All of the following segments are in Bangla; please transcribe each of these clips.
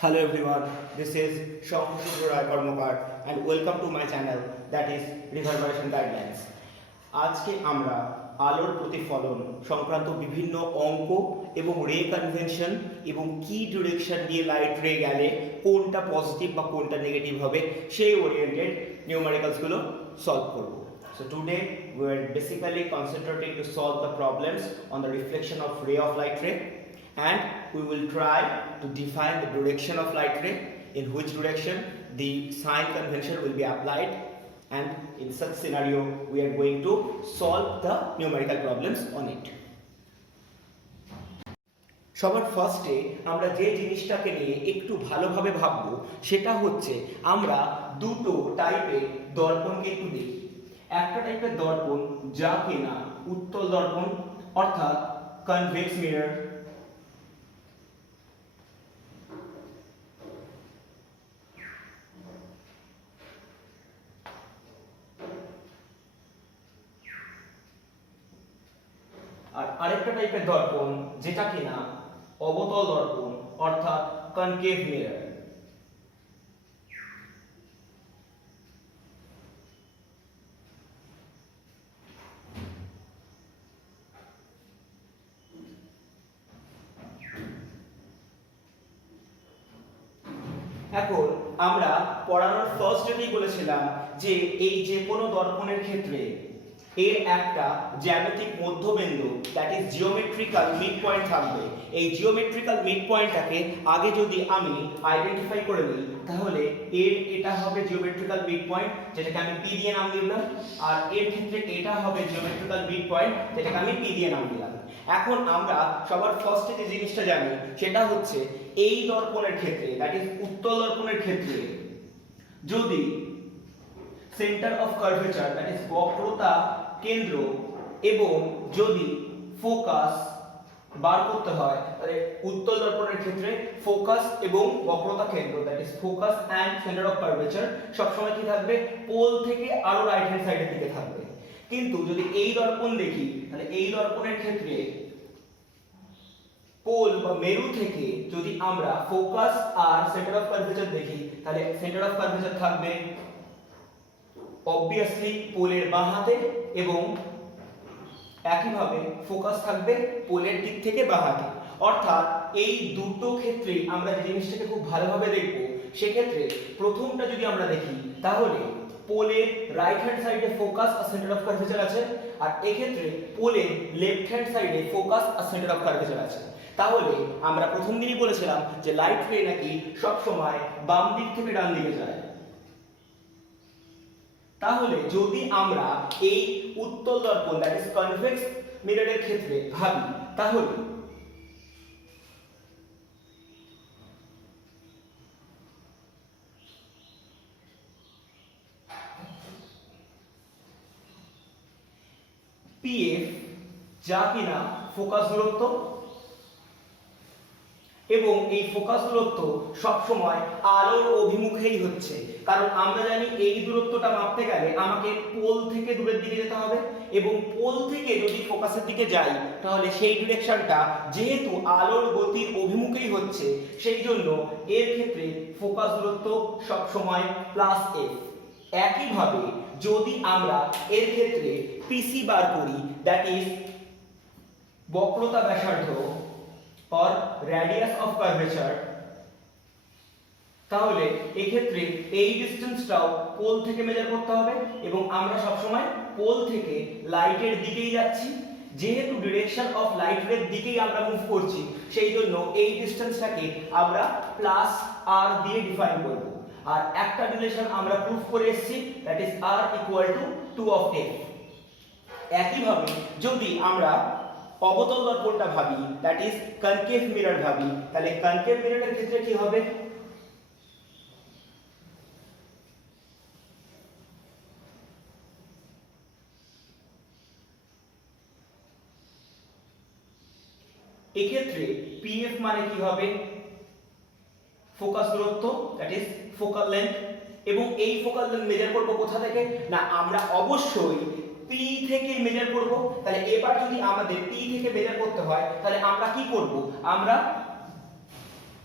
Hello everyone, this is Shankar Rai Karmakar and welcome to my channel that is Reverberation Guidelines. আজকে আমরা আলোর প্রতিফলন সংক্রান্ত বিভিন্ন অঙ্ক এবং রে কনভেনশন এবং কি ডিরেকশন দিয়ে লাইট রে গেলে কোনটা পজিটিভ বা কোনটা নেগেটিভ হবে সেই ওরিয়েন্টেড নিউমেরিক্যালসগুলো সলভ করব। So today we are basically concentrating to solve the problems on the reflection of ray of light ray, and we will try to define the direction of light ray, in which direction the sign convention will be applied, and in such scenario we are going to solve the numerical problems on it. সবার ফার্স্টে আমরা যে জিনিসটাকে নিয়ে একটু ভালোভাবে ভাববো সেটা হচ্ছে আমরা দুটো টাইপের দর্পণকে একটু দেখি। একটা টাইপের দর্পণ যা কিনা উত্তল দর্পণ অর্থাৎ কনভেক্স মিরর, আর আরেকটা টাইপের দর্পণ যেটা কিনা অবতল দর্পণ অর্থাৎ কনকেভ মিরর। এখন আমরা পড়ানোর ফার্স্ট ডেতেই বলেছিলাম যে এই যে কোনো দর্পণের ক্ষেত্রে এর একটা জ্যামিতিক মধ্যবিন্দু that is geometrical midpoint থাকবে। এই জিওমেট্রিক্যাল মিড পয়েন্টটাকে আগে যদি আমি আইডেন্টিফাই করে নিই তাহলে এটা হবে জিওমেট্রিক্যাল মিড পয়েন্ট যেটাকে আমি পি দিয়ে নাম দিলাম, আর এর ক্ষেত্রে এটা হবে জিওমেট্রিক্যাল মিড পয়েন্ট যেটাকে আমি পি দিয়ে নাম দিলাম। এখন আমরা সবার ফার্স্টে যে জিনিসটা জানি সেটা হচ্ছে এই দর্পণের ক্ষেত্রে দ্যাট ইজ উত্তল দর্পণের ক্ষেত্রে যদি centre of curvature that is বক্রতা কেন্দ্র এবং যদি ফোকাস বার করতে হয় তাহলে উত্তল দর্পণের ক্ষেত্রে ফোকাস এবং বক্রতা কেন্দ্র that is focus and centre of curvature সবসময় কি থাকবে পোল থেকে আরো রাইট হ্যান্ড সাইডের দিকে থাকবে। কিন্তু যদি এই দর্পণ দেখি তাহলে এই দর্পণের ক্ষেত্রে পোল বা মেরু থেকে যদি আমরা ফোকাস আর সেন্টার অফ কার্ভেচার দেখি তাহলে সেন্টার অফ কার্ভেচার থাকবে অবভিয়াসলি পোলের বাঁ হাতে এবং একইভাবে ফোকাস থাকবে পোলের দিক থেকে বাঁ হাতে। অর্থাৎ এই দুটো ক্ষেত্রেই আমরা যে জিনিসটাকে খুব ভালোভাবে দেখব সেক্ষেত্রে প্রথমটা যদি আমরা দেখি তাহলে পোলের রাইট হ্যান্ড সাইডে ফোকাস আর সেন্টার অফ কার্ভেচার আছে, আর এক্ষেত্রে পোলের লেফট হ্যান্ড সাইডে ফোকাস আর সেন্টার অফ কার্ভেচার আছে। তাহলে আমরা প্রথম দিনই বলেছিলাম যে লাইট রে নাকি সব সময় বাম দিক থেকে ডান দিকে যায়। তাহলে যদি আমরা এই উত্তল দর্পণ দ্যাট ইজ কনভেক্স মিররের ক্ষেত্রে ভাবি তাহলে পিএফ যা কিনা ফোকাস দূরত্ব এবং এই ফোকাস দূরত্ব সব সময় আলোর অভিমুখেই হচ্ছে, কারণ আমরা জানি এই দূরত্বটা মাপতে গেলে আমাকে পোল থেকে দূরের দিকে যেতে হবে এবং পোল থেকে যদি ফোকাসের দিকে যাই তাহলে সেই ডিরেকশনটা যেহেতু আলোর গতির অভিমুখেই হচ্ছে সেই জন্য এর ক্ষেত্রে ফোকাস দূরত্ব সব সময় প্লাস এফ। একইভাবে যদি আমরা এর ক্ষেত্রে পিসি বার করি দ্যাট ইজ বক্রতা ব্যাসার্ধ or radius of curvature, তাহলে এই ক্ষেত্রে এই ডিসটেন্সটাও পোল থেকে মেজার করতে হবে এবং আমরা সব সময় পোল থেকে লাইটের দিকেই যাচ্ছি, যেহেতু ডিরেকশন অফ লাইট রের দিকেই আমরা মুভ করছি সেই জন্য এই ডিসটেন্সটাকে আমরা প্লাস আর দিয়ে ডিফাইন করব। আর একটা রিলেশন আমরা প্রুফ করে এসেছি that is r equal to 2 of f। একইভাবে যদি আমরা অবতল দর্পণটা ভাবি দ্যাট ইজ কনকেভ মিরর ভাবি তাহলে কনকেভ মিররের ক্ষেত্রে কি হবে এক্ষেত্রে পিএফ মানে কি হবে ফোকাস দূরত্ব দ্যাট ইজ ফোকাল লেন্থ, এবং এই ফোকাল লেন্থ মেজার করব কোথা থেকে না আমরা অবশ্যই পি থেকে মেজার করব। তাহলে এবার যদি আমাদের পি থেকে মেজার করতে হয় তাহলে আমরা কি করব আমরা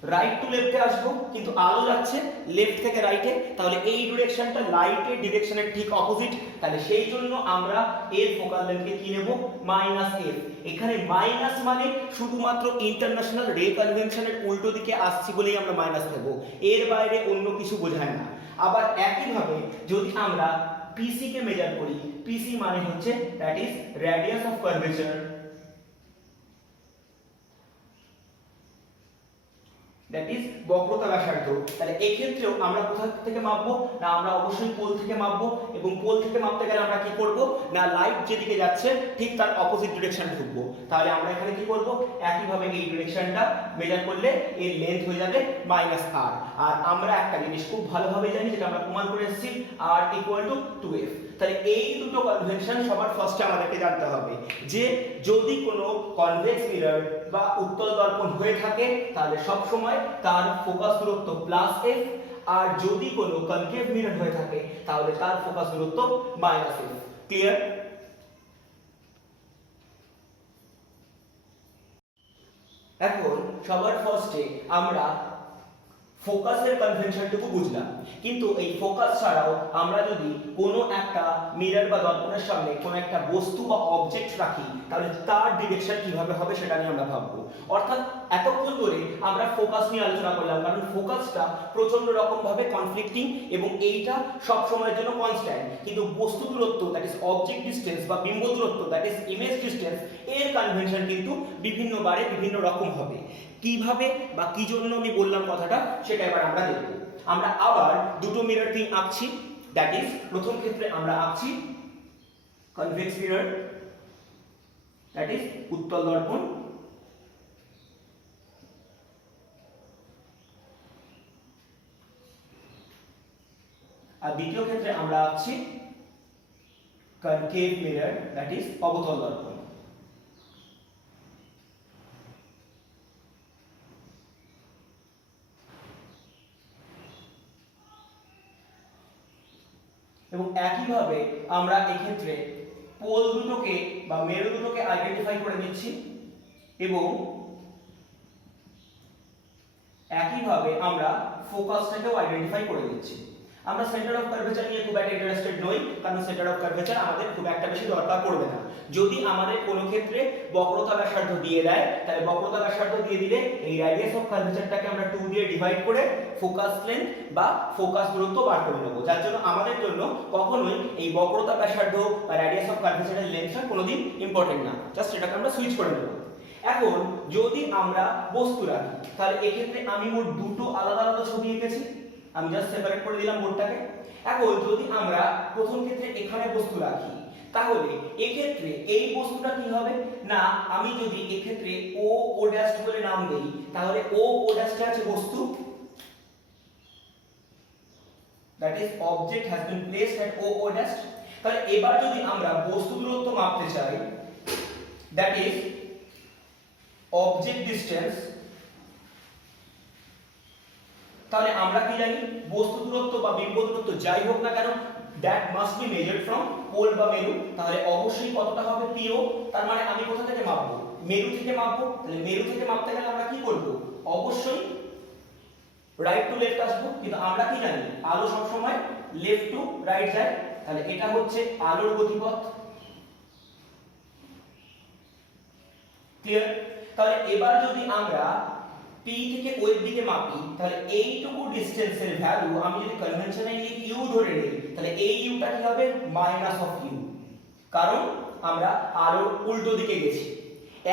রাইট টু লেফটে আসবো, কিন্তু আলো যাচ্ছে লেফট থেকে রাইটে, তাহলে এই ডিরেকশনটা লাইটের ডিরেকশনের ঠিক অপোজিট। তাহলে সেই জন্য আমরা এর ফোকাল লেন্থকে কি নেব, -f। এখানে মাইনাস মানে শুধুমাত্র ইন্টারন্যাশনাল রে কনভেনশনের উল্টো দিকে আসছি বলেই আমরা মাইনাস নেব, এর বাইরে অন্য কিছু বোঝায় না। আবার একইভাবে যদি আমরা পিসি কে মেজার করি, পিসি মানে হচ্ছে that is radius of curvature, that is বক্রতা ব্যাসার্ধ। তাহলে এই ক্ষেত্রেও আমরা কোথা থেকে মাপবো, না আমরা অবশ্যই পোল থেকে মাপবো, এবং পোল থেকে মাপতে গেলে আমরা কি করব, না লাইট যেদিকে যাচ্ছে ঠিক তার অপোজিট ডিরেকশনে ঢুকবো। তাহলে আমরা এখানে কি করব, একইভাবে এই ডিরেকশনটা মেজার করলে এর লেন্থ হয়ে যাবে -r। আর আমরা একটা জিনিস খুব ভালোভাবে জানি, যেটা আমরা প্রমাণ করে এসেছি, r = 2f। তাহলে এই দুটো কনভেনশন সবার ফার্স্টে আমাদেরকে জানতে হবে, যে যদি কোনো কনভেক্স মিরর বা উত্তল দর্পণ হয়ে থাকে তাহলে সব সময় তার ফোকাস দূরত্ব +f, আর যদি কোনো কনকেভ মিরর হয়ে থাকে তাহলে তার ফোকাস দূরত্ব -f। ক্লিয়ার? এখন সবার ফার্স্টে আমরা ফোকাসের কনভেনশনটুকু বুঝলাম, কিন্তু এই ফোকাস ছাড়াও আমরা যদি কোনো একটা মিরর বা দর্পণের সামনে কোনো একটা বস্তু বা অবজেক্ট রাখি তাহলে তার ডিরেকশন কিভাবে হবে সেটা নিয়ে আমরা ভাববো। অর্থাৎ এতক্ষণ ধরে আমরা ফোকাস নিয়ে আলোচনা করলাম, কারণ ফোকাসটা প্রচন্ড রকম ভাবে কনফ্লিক্টিং এবং এইটা সব সময়ের জন্য কনস্ট্যান্ট, কিন্তু বস্তু দূরত্ব দ্যাট ইজ অবজেক্ট ডিসটেন্স বা বিম্ব দূরত্ব দ্যাট ইজ ইমেজ ডিসটেন্স, এর কনভেনশন কিন্তু বিভিন্ন বারে বিভিন্ন রকম হবে। কিভাবে বা কি জন্য আমি বললাম কথাটা সেটা এবার আমরা দেখব। আমরা আবার দুটো মিরর থিং আঁকছি, দ্যাট ইজ প্রথম ক্ষেত্রে আমরা আঁকছি কনভেক্স মিরর, দ্যাট ইজ উত্তল দর্পণ, আর দ্বিতীয় ক্ষেত্রে আমরা আঁকছি কনকেভ মিরর, দ্যাট ইজ অবতল দর্পণ। এবং একইভাবে আমরা এক্ষেত্রে পোল দুটোকে বা মেরু দুটোকে আইডেন্টিফাই করে নিচ্ছি, এবং একইভাবে আমরা ফোকাসটাকেও আইডেন্টিফাই করে নিচ্ছি। আমরা সেন্টার অফ কার্ভেচার নিয়ে খুব একটা ইন্টারেস্টেড নই, কারণ সেন্টার অফ কার্ভেচার আমাদের খুব একটা বেশি দরকার পড়বে না। যদি আমাদের কোনো ক্ষেত্রে বক্রতা ব্যাসার্ধ দিয়ে দেয় তাহলে বক্রতা ব্যাসার্ধ দিয়ে দিলে এই রেডিয়াস অফ কার্ভেচারটাকে আমরা 2 দিয়ে ডিভাইড করে ফোকাস লেন্থ বা ফোকাস দূরত্ব বার করে নেব, যার জন্য আমাদের জন্য কখনোই এই বক্রতা ব্যাসার্ধ বা রেডিয়াস অফ কার্ভেচারের লেন্থটা কোনোদিন ইম্পর্টেন্ট না, জাস্ট এটাকে আমরা সুইচ করে নেব। এখন যদি আমরা বস্তু রাখি তাহলে এক্ষেত্রে আমি মোট দুটো আলাদা আলাদা ছবি এঁকেছি, আমি জাস্ট সেপারেট করে দিলাম বোর্ডটাকে। এখন যদি আমরা প্রথম ক্ষেত্রে এখানে বস্তু রাখি তাহলে এক্ষেত্রে এই বস্তুটা কি হবে, না আমি যদি এক্ষেত্রে ও ড্যাশ বলে নাম দেই তাহলে ও ড্যাশটা আছে বস্তু, that is object has been placed at o dash। তাহলে এবার যদি আমরা বস্তু দূরত্ব মাপতে চাই, that is object distance, তাহলে আমরা কি জানি বস্তু দূরত্ব বা বিম্ব দূরত্ব যাই হোক না কেন that must be measured from pole বা মেরু। তাহলে অবশ্যই কতটা হবে po, তার মানে আমি কোথা থেকে মাপবো, মেরু থেকে মাপবো। তাহলে মেরু থেকে মাপতে গেলে আমরা কি করব, অবশ্যই রাইট টু লেফট আসবো, কিন্তু আমরা কি জানি আলো সব সময় লেফট টু রাইট যায়, তাহলে এটা হচ্ছে আলোর গতিপথ। ক্লিয়ার? তাহলে এবার যদি আমরা p থেকে o এর দিকে মাপি তাহলে এইটুকু ডিসটেন্সের ভ্যালু আমি যদি কনভেনশনালি u ধরে নিই তাহলে এই uটা কি হবে -u, কারণ আমরা আলোর উল্টো দিকে গেছি।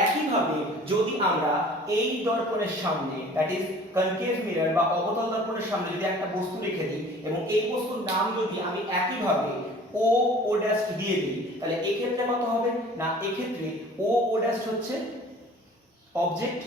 একইভাবে যদি আমরা এই দর্পণের সামনে দ্যাট ইজ কনকেভ মিরর বা অবতল দর্পণের সামনে যদি একটা বস্তু রেখে দিই এবং এই বস্তুর নাম যদি আমি একইভাবে ও ড্যাশ দিয়ে দিই তাহলে এই ক্ষেত্রে কত হবে, না এই ক্ষেত্রে ও ড্যাশ হচ্ছে অবজেক্ট,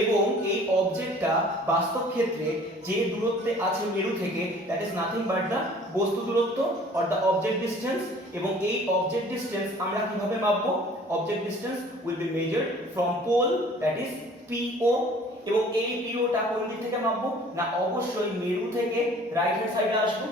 এবং এই অবজেক্টটা বাস্তব ক্ষেত্রে যে দূরত্বে আছে মেরু থেকে that is nothing but the বস্তু দূরত্ব অর দা অবজেক্ট ডিসটেন্স। এবং এই অবজেক্ট ডিসটেন্স আমরা কিভাবে মাপবো, object distance will be measured from pole that is po, এবং এই po টা কোন দিক থেকে মাপবো, না অবশ্যই মেরু থেকে রাইট হ্যান্ড সাইডে আসবো।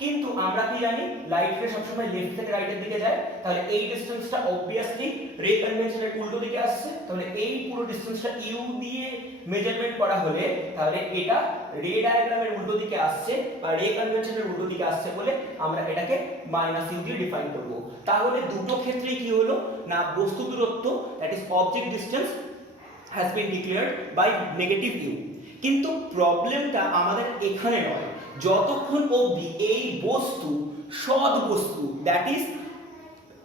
কিন্তু আমরা কি জানি লাইট রে সবসময় লেফট থেকে রাইটের দিকে যায়, তাহলে এই ডিসটেন্সটা অবভিয়াসলি রে কনভেনশনের উল্টো দিকে আসছে, তাহলে এই পুরো ডিসটেন্সটা ইউ দিয়ে মেজারমেন্ট করা হলে তাহলে এটা রে ডায়াগ্রামের উল্টো দিকে আসছে বা রে কনভেনশনের উল্টো দিকে আসছে বলে আমরা এটাকে মাইনাস ইউ দিয়ে ডিফাইন করব। তাহলে দুটো ক্ষেত্রেই কি হলো না বস্তু দূরত্ব that is object distance has been declared by negative u। কিন্তু প্রবলেমটা আমাদের এখানে নয়, যতক্ষণ অবধি এই বস্তু সৎ বস্তু দ্যাট ইজ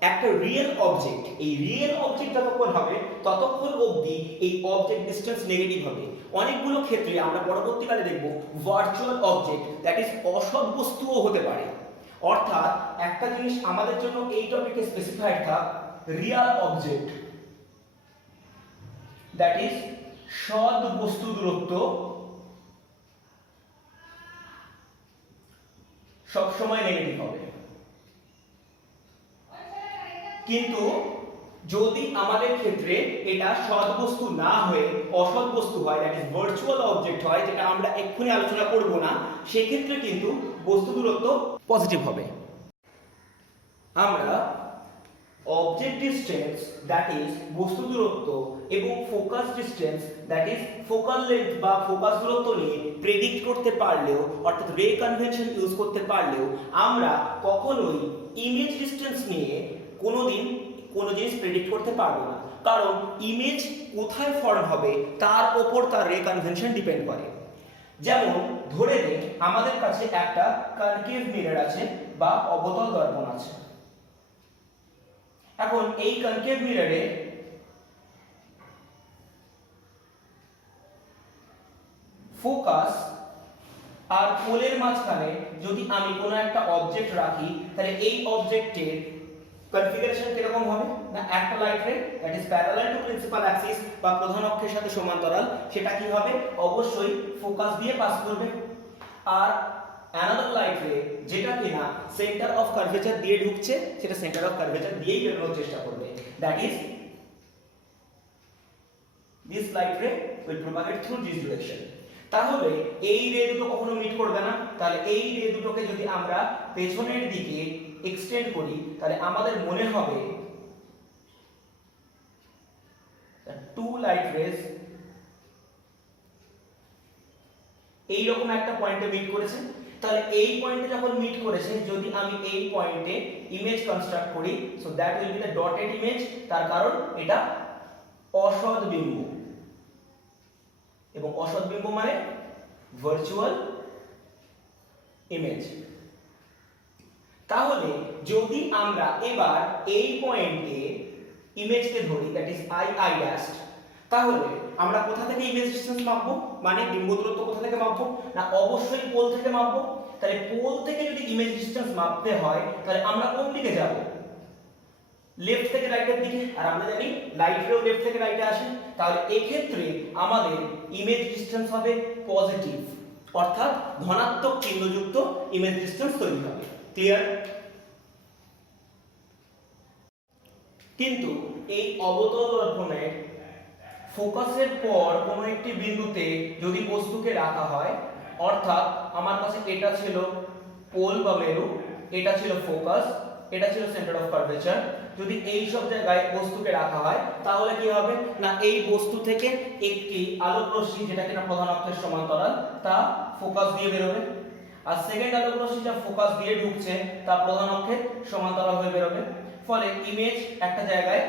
একটা রিয়েল অবজেক্ট, এই রিয়েল অবজেক্ট যতক্ষণ হবে ততক্ষণ অবধি এই অবজেক্ট ডিসটেন্স নেগেটিভ হবে। অনেকগুলো ক্ষেত্রে আমরা পরবর্তীকালে দেখব ভার্চুয়াল অবজেক্ট দ্যাট ইজ অসৎ বস্তুও হতে পারে। অর্থাৎ একটা জিনিস আমাদের জন্য এই টপিকে স্পেসিফাইড থাক, রিয়েল অবজেক্ট দ্যাট ইজ সৎ বস্তু দূরত্ব সবসময় নেগেটিভ হবে। কিন্তু যদি আমাদের ক্ষেত্রে এটা সৎ বস্তু না হয়ে অসৎ বস্তু হয় দ্যাট ইজ ভার্চুয়াল অবজেক্ট হয়, যেটা আমরা এক্ষুনি আলোচনা করব না, সেক্ষেত্রে কিন্তু বস্তু দূরত্ব পজিটিভ হবে। আমরা অবজেক্ট ডিসটেন্স দ্যাট ইজ বস্তু দূরত্ব এবং focus distance that is focal length বা ফোকাস দূরত্ব নিয়ে প্রেডিক্ট করতে পারলেও অর্থাৎ রে কনভেনশন ইউজ করতে পারলেও আমরা কখনোই ইমেজ ডিসটেন্স নিয়ে কোনোদিন কোনো জিনিস প্রেডিক্ট করতে পারবো না, কারণ ইমেজ কোথায় ফর্ম হবে তার ওপর তার রে কনভেনশন ডিপেন্ড করে। যেমন ধরে নিই আমাদের কাছে একটা কনকেভ মিরর আছে বা অবতল দর্পণ আছে। এখন এই কনকেভ মিররে ফোকাস আর পোলের মাঝখানে যদি আমি কোনো একটা অবজেক্ট রাখি তাহলে এই অবজেক্টের কনফিগারেশন কিরকম হবে না একটা লাইট রে that is parallel to principal Axis বা প্রধান অক্ষের সাথে সমান্তরাল, সেটা কি হবে অবশ্যই ফোকাস দিয়ে পাস করবে। আর অ্যানাদার লাইট রে যেটা কিনা সেন্টার অফ কার্ভেচার দিয়ে ঢুকছে সেটা সেন্টার অফ কার্ভেচার দিয়েই বেরোনোর চেষ্টা করবে, দ্যাট ইজ দিস লাইট রে will propagate through this direction. তাহলে এই রে দুটো কখনো মিট করবে না, তাহলে এই রে দুটোকে যদি আমরা পেছনের দিকে এক্সটেন্ড করি তাহলে আমাদের মনে হবে টু লাইট রেজ এই রকম একটা পয়েন্টে মিট করেছে। তাহলে এই পয়েন্টে যখন মিট করেছে যদি আমি এই পয়েন্টে ইমেজ কনস্ট্রাক্ট করি so that will be the dotted image, তার কারণ এটা অসৎ বিন্দু এবং অসৎ বিন্দু মানে ভার্চুয়াল ইমেজ। তাহলে যদি আমরা এবার এই পয়েন্টে ইমেজকে ধরি দ্যাট ইজ আই ড্যাশ, তাহলে আমরা কোথা থেকে ইমেজ ডিসটেন্স মাপবো মানে বিম্ব দূরত্ব কোথা থেকে মাপবো না অবশ্যই পোল থেকে মাপবো। তাহলে পোল থেকে যদি ইমেজ ডিসটেন্স মাপতে হয় তাহলে আমরা কোন দিকে যাব লেফট থেকে রাইটের দিকে, আর আমরা জানি লাইট রেও লেফট থেকে রাইটে আসে, তাহলে এই ক্ষেত্রে আমাদের ইমেজ ডিসটেন্স হবে পজিটিভ অর্থাৎ ধনাত্মক চিহ্নযুক্ত ইমেজ ডিসটেন্স তৈরি হবে। ক্লিয়ার? কিন্তু এই অবতল দর্পণের ফোকাসের পর কোনো একটি বিন্দুতে যদি বস্তুকে রাখা হয়, অর্থাৎ আমার কাছে এটা ছিল পোল বা মেরু, এটা ছিল ফোকাস, এটা ছিল সেন্টার অফ কার্ভেচার, যদি এই সব জায়গায় বস্তুকে রাখা হয় তাহলে কি হবে না এই বস্তু থেকে একটি আলোক রশ্মি যেটা কিনা প্রধান অক্ষের সমান্তরাল তা ফোকাস দিয়ে বেরোবে, আর সেকেন্ড আলোক রশ্মি যা ফোকাস দিয়ে ঢুকছে তা প্রধান অক্ষের সমান্তরাল হয়ে বেরোবে। ফলে ইমেজ একটা জায়গায়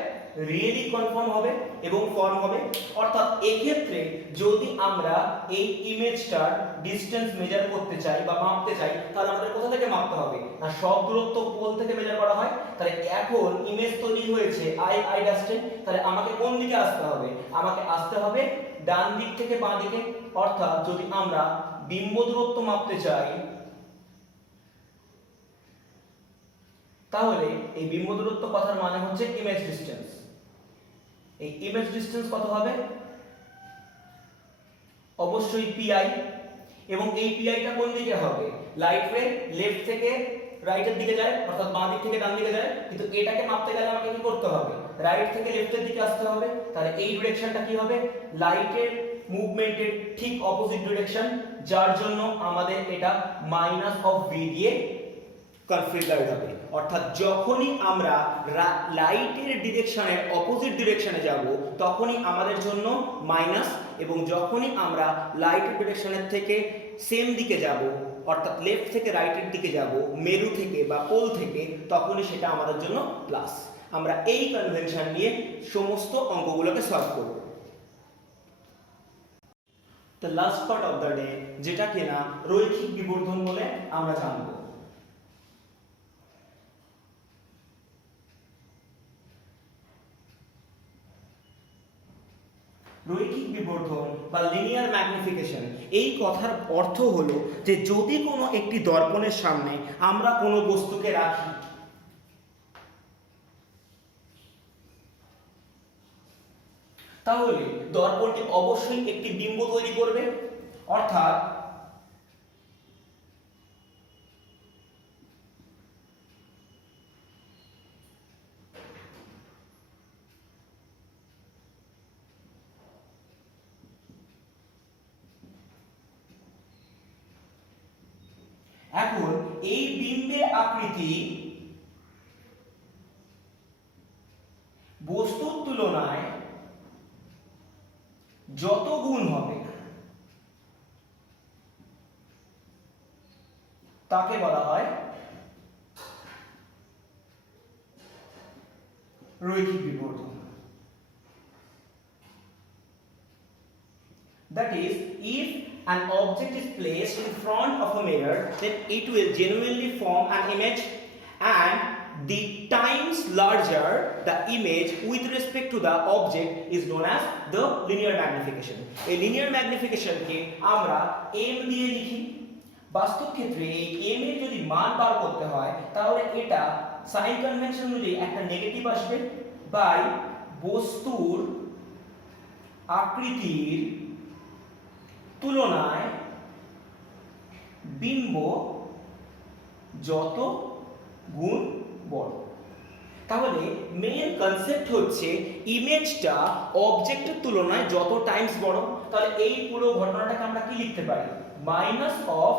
রিয়েলি কনফার্ম হবে এবং ফর্ম হবে। অর্থাৎ এই ক্ষেত্রে যদি আমরা এই ইমেজটার ডিসটেন্স মেজার করতে চাই বা মাপতে চাই তাহলে আমাদের কোথা থেকে মাপতে হবে না সব দূরত্ব পোল থেকে মেজার করা হয়। তাহলে এখন ইমেজ তৈরি হয়েছে আই ড্যাশে, তাহলে আমাকে কোন দিকে আসতে হবে আমাকে আসতে হবে ডান দিক থেকে বাঁ দিকে। অর্থাৎ যদি আমরা বিম্ব দূরত্ব মাপতে চাই তাহলে এই বিম্ব দূরত্ব কথার মানে হচ্ছে ইমেজ ডিসটেন্স। এই ইমেজ ডিসটেন্স কত হবে অবশ্যই পিআই, এবং এই পিআইটা কোন দিকে হবে লাইট রে লেফট থেকে রাইটের দিকে যায় অর্থাৎ বাঁ দিক থেকে ডান দিকে যায়, কিন্তু এটাকে মাপতে গেলে আমাকে কি করতে হবে রাইট থেকে লেফটের দিকে আসতে হবে। তাহলে এই ডিরেকশনটা কি হবে লাইটের মুভমেন্টের ঠিক অপোজিট ডিরেকশন, যার জন্য আমাদের এটা মাইনাস অফ ভি দিয়ে কনফিগার্ড হবে, অর্থাৎ যখনই আমরা লাইটের ডিরেকশনের অপোজিট ডিরেকশনে যাব তখনই আমাদের জন্য মাইনাস, এবং যখনই আমরা লাইটের ডিরেকশনের থেকে সেম দিকে যাব অর্থাৎ লেফট থেকে রাইটের দিকে যাব মেরু থেকে বা পোল থেকে, তখনই সেটা আমাদের জন্য প্লাস। আমরা এই কনভেনশন নিয়ে সমস্ত অঙ্কগুলোকে সলভ করব। The last part of the day, যেটা কিনা রৈখিক বিবর্ধন বলে আমরা জানব। রৈখিক বিবর্ধন বা লিনিয়ার ম্যাগনিফিকেশন, এই কথার অর্থ হলো যে যদি কোনো একটি দর্পণের সামনে আমরা কোনো বস্তুকে রাখি, তাহলে দর্পণটি অবশ্যই একটি বিম্ব তৈরি করবে, অর্থাৎ এখন এই বিম্বের আকৃতি বস্তুর তুলনায় যত গুণ হবে তাকে বলা হয় রৈখিক বিবর্ধন। That is, if an object is placed in front of a mirror, then it will genuinely form an image, and the times larger the image with respect to the object is known as the linear magnification. A linear magnification কে আমরা m দিয়ে লিখি। বাস্তব ক্ষেত্রে এই m এর যদি মান বার করতে হয় তাহলে এটা সাইন কনভেনশন অনুযায়ী একটা নেগেটিভ আসবে বাই বস্তুর আকৃতির তুলনায় বিম্ব যত গুণ বড়। তাহলে মেইন কনসেপ্ট হচ্ছে ইমেজটা অবজেক্টের তুলনায় যত টাইমস বড়। তাহলে এই পুরো ঘটনাটাকে আমরা কি লিখতে পারি? Minus of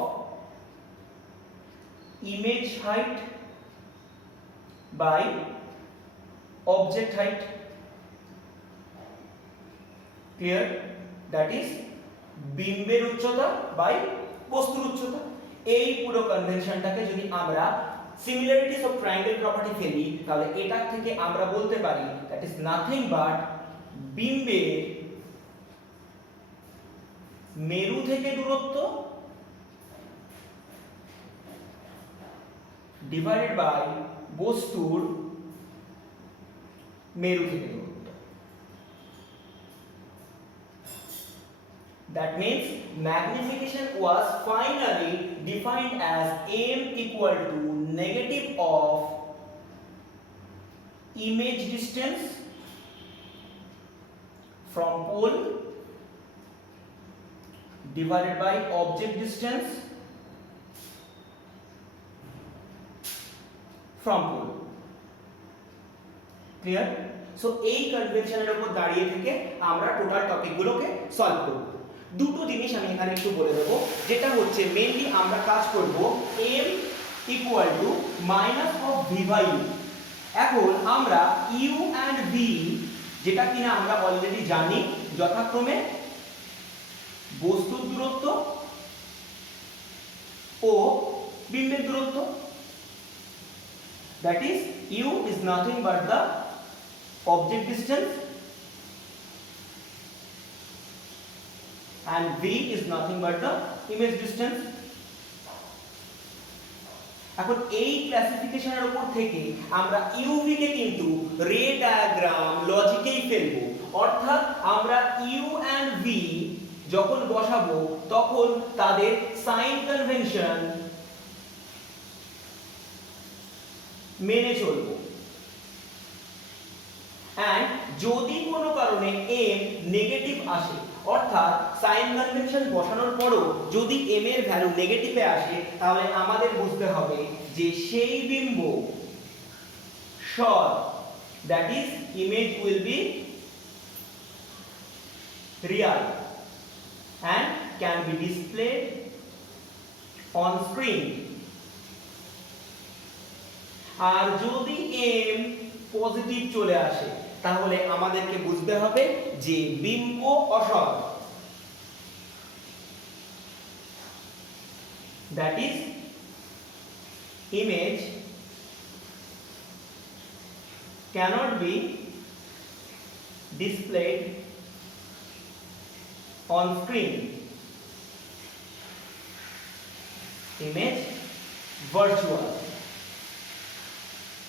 image height by object height. Clear? That is বিম্বের উচ্চতা বাই বস্তুর উচ্চতা। এই পুরো কনভেনশনটাকে যদি আমরা সিমিলারিটিস অফ ট্রায়াঙ্গেল প্রপার্টি ফেলি তাহলে এটা থেকে আমরা বলতে পারি দ্যাট ইজ নাথিং বাট বিম্বের মেরু থেকে দূরত্ব ডিভাইডেড বাই বস্তুর মেরু থেকে দূরত্ব। That means magnification was finally defined as m equal to negative of image distance from pole divided by object distance from pole. Clear? So এই কনভেনশনের উপর দাঁড়িয়ে থেকে আমরা টোটাল টপিকগুলোকে সলভ করব। দুটো জিনিস আমি এখানে একটু বলে দেবো, যেটা হচ্ছে মেইনলি আমরা কাজ করব m equal to minus of v by u। এখন আমরা u and v যেটা কিনা আমরা অলরেডি জানি যথাক্রমে বস্তুর দূরত্ব ও বিম্বের দূরত্ব। That is, u is nothing but the object distance and v is nothing but the image distance. এখন এই ক্লাসিফিকেশনের উপর থেকে আমরা uv কে কিন্তু রে ডায়াগ্রাম লজিকেই ফেলবো, অর্থাৎ আমরা u and v যখন বসাবো তখন তাদের সাইন কনভেনশন মেনে চলবো। and যদি কোনো কারণে m নেগেটিভ আসে, অর্থাৎ সাইন কনভেনশন বসানোর পরও যদি m এর ভ্যালু নেগেটিভে আসে, তাহলে আমাদের বুঝতে হবে যে সেই বিম্ব সর, that is image will be Real and can be displayed on screen. আর যদি এম পজিটিভ চলে আসে তাহলে আমাদেরকে বুঝতে হবে যে বিম্ব অসৎ, that is image cannot be displayed on screen, image virtual.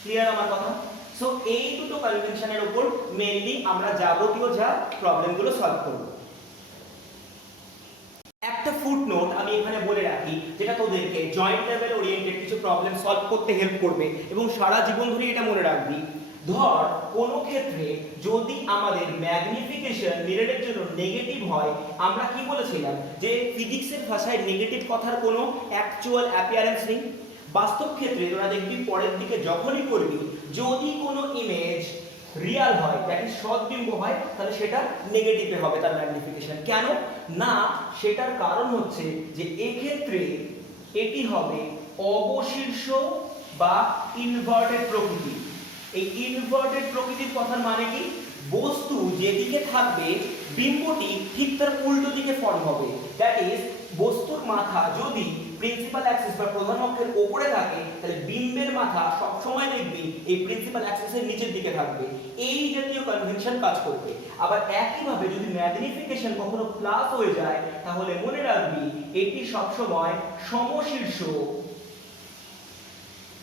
Clear আমার কথা? সো এই দুটো কনভেনশনের উপর মেইনলি আমরা যাবতীয় যা প্রবলেমগুলো সলভ করব। একটা ফুটনোট আমি এখানে বলে রাখি যেটা তোদেরকে জয়েন্ট লেভেল ওরিয়েন্টেড কিছু প্রবলেম সলভ করতে হেল্প করবে এবং সারা জীবন ধরে এটা মনে রাখবি। ধর কোনো ক্ষেত্রে যদি আমাদের ম্যাগনিফিকেশন মিররের জন্য নেগেটিভ হয়, আমরা কি বলেছিলাম যে ফিজিক্সের ভাষায় নেগেটিভ কথার কোনো অ্যাকচুয়াল অ্যাপিয়ারেন্স নেই। বাস্তব ক্ষেত্রে তোরা দেখবি পরের দিকে যখনই করবি যদি কোনো ইমেজ রিয়াল হয়, দ্যাট ইজ সৎবিম্ব হয়, তাহলে সেটা নেগেটিভে হবে তার ম্যাগনিফিকেশন। কেন না? সেটার কারণ হচ্ছে যে এক্ষেত্রে এটি হবে অবশীর্ষ বা ইনভার্টেড প্রকৃতি। এই ইনভার্টেড প্রকৃতির কথার মানে কি? বস্তু যেদিকে থাকবে বিম্বটি ঠিক তার উল্টো দিকে ফর্ম হবে। দ্যাট ইজ বস্তুর মাথা যদি প্রিন্সিপাল অ্যাক্সিস বা প্রধান অক্ষের উপরে থাকে তাহলে বিম্বের মাথা সব সময় দেখবি এই প্রিন্সিপাল অ্যাক্সিসের নিচের দিকে থাকবে। এই জাতীয় কনভেনশন কাজ করবে। আবার একইভাবে যদি ম্যাগনিফিকেশন কখনো প্লাস হয়ে যায় তাহলে মনে রাখবি এটি সব সময় সমশীর্ষ,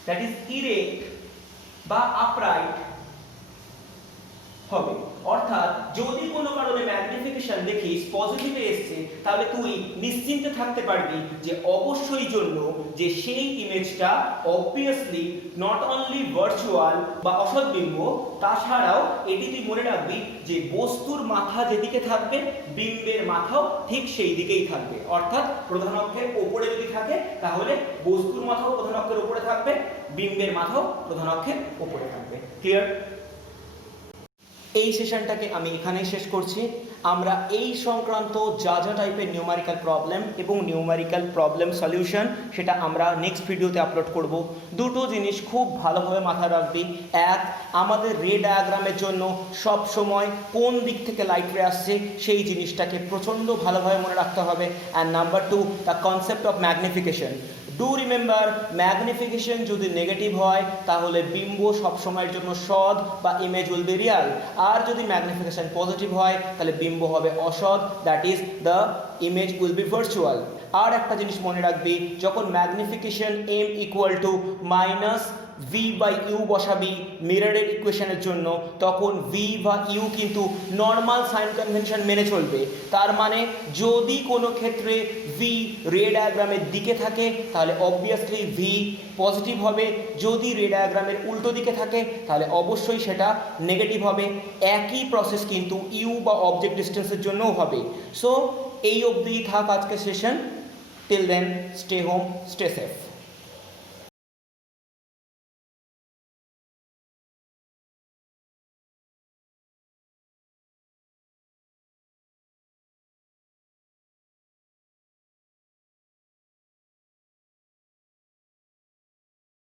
দ্যাট ইজ ইরেক্ট বা আপরাইট হবে। অর্থাৎ যদি কোনো কারণে ম্যাগনিফিকেশন দেখিস পজিটিভে এসছে তাহলে তুই নিশ্চিন্তে থাকতে পারবি যে অবশ্যই জন্য যে সেই ইমেজটা অবভিয়াসলি নট অনলি ভার্চুয়াল বা অসৎবিম্ব, তাছাড়াও এটি তুই মনে রাখবি যে বস্তুর মাথা যেদিকে থাকবে বিম্বের মাথাও ঠিক সেই দিকেই থাকবে। অর্থাৎ প্রধান অক্ষের উপরে যদি থাকে তাহলে বস্তুর মাথাও প্রধান অক্ষের উপরে থাকবে, বিম্বের মাথাও প্রধান অক্ষের উপরে থাকবে। ক্লিয়ার? এই সেশনটাকে আমি এখানেই শেষ করছি। আমরা এই সংক্রান্ত যা যা টাইপের নিউমারিক্যাল প্রবলেম এবং নিউমারিক্যাল প্রবলেম সলিউশন সেটা আমরা নেক্সট ভিডিওতে আপলোড করব। দুটো জিনিস খুব ভালোভাবে মাথায় রাখবি। এক, আমাদের রে ডায়াগ্রামের জন্য সব সময় কোন দিক থেকে লাইট রে আসছে সেই জিনিসটাকে প্রচণ্ড ভালোভাবে মনে রাখতে হবে। And number two, the concept of magnification. Do remember, magnification যদি নেগেটিভ হয় তাহলে বিম্ব সবসময়ের জন্য সৎ বা ইমেজ উইল বি রিয়াল, আর যদি ম্যাগনিফিকেশন পজিটিভ হয় তাহলে বিম্ব হবে অসৎ, that is the image will be virtual. আর একটা জিনিস মনে রাখবি, যখন magnification M equal to minus V by U বসাবি মিররের ইকুয়েশনের জন্য, তখন ভি বা ইউ কিন্তু নর্মাল সাইন কনভেনশন মেনে চলবে। তার মানে যদি কোনো ক্ষেত্রে ভি রে ডায়াগ্রামের দিকে থাকে তাহলে অবভিয়াসলি ভি পজিটিভ হবে, যদি রে ডায়াগ্রামের উল্টো দিকে থাকে তাহলে অবশ্যই সেটা নেগেটিভ হবে। একই প্রসেস কিন্তু ইউ বা অবজেক্ট ডিস্টেন্সের জন্যও হবে। সো এই অবধি থাক আজকে session. Till then stay home, stay safe.